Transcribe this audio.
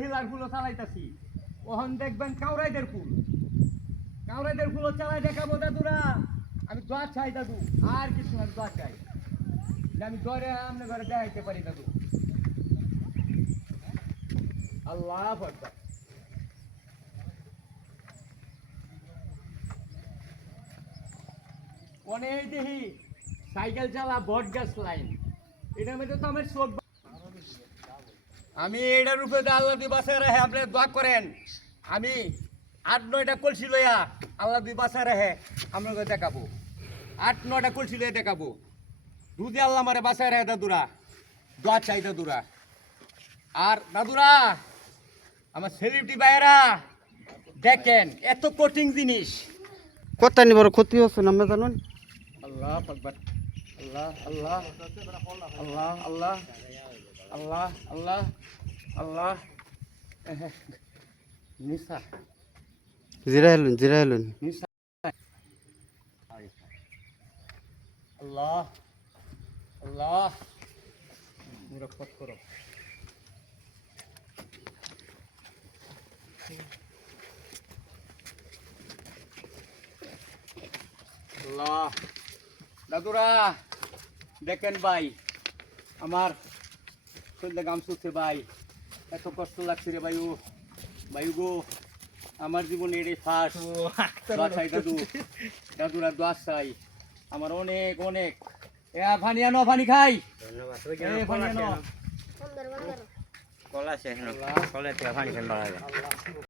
Hilaire ফুলও চালাইতাছি ওহন দেখবেন কাউরাইদের ফুল চালাই দেখাবো দাদুরা আমি দোয়া চাই দাদু আর কিছু না দোয়া চাই যে আমি দরে আপনার ঘরে দেখাইতে পারি দাদু আল্লাহ আকবার কোনে দেখি সাইকেল চালা বট গাছ লাইন এটার মধ্যে তো আমার চোখ আমি এটার উপরে আল্লাহ দুই বাসায় রাখে আপনি দোয়া করেন আমি 8-9টা কলসি লইয়া আল্লাহ দুই বাসায় রাখে আপনাকে দেখাবো 8-9টা কলসি লইয়া দেখাবো দুধে আল্লাহ মারে বাসায় রাখে দাদুরা দোয়া চাই দাদুরা আর দাদুরা আমার সেলিব্রিটি ভাইয়েরা দেখেন এত কঠিন জিনিস কত নি বড় ক্ষতি হচ্ছে না জানেন আল্লাহ আকবার আল্লাহ আল্লাহ আল্লাহ আল্লাহ আল্লাহ আল্লাহ আল্লাহ নিসা জিরা হেলুন নিসা আল্লাহ আল্লাহ নিরাপদ করো আল্লাহ দাদুরা দেখেন ভাই আমার শরীরে গাম শুচ্ছে ভাই এত কষ্ট লাগছে রে ভাইউ গো আমার জীবনে এটাই ফার্স্ট দোয়া চাই দাদুরা দোয়া চাই আমার অনেক অনেক পানি আনো পানি খাই পানি আনো কলা শেষ কলা পানি খেয়ে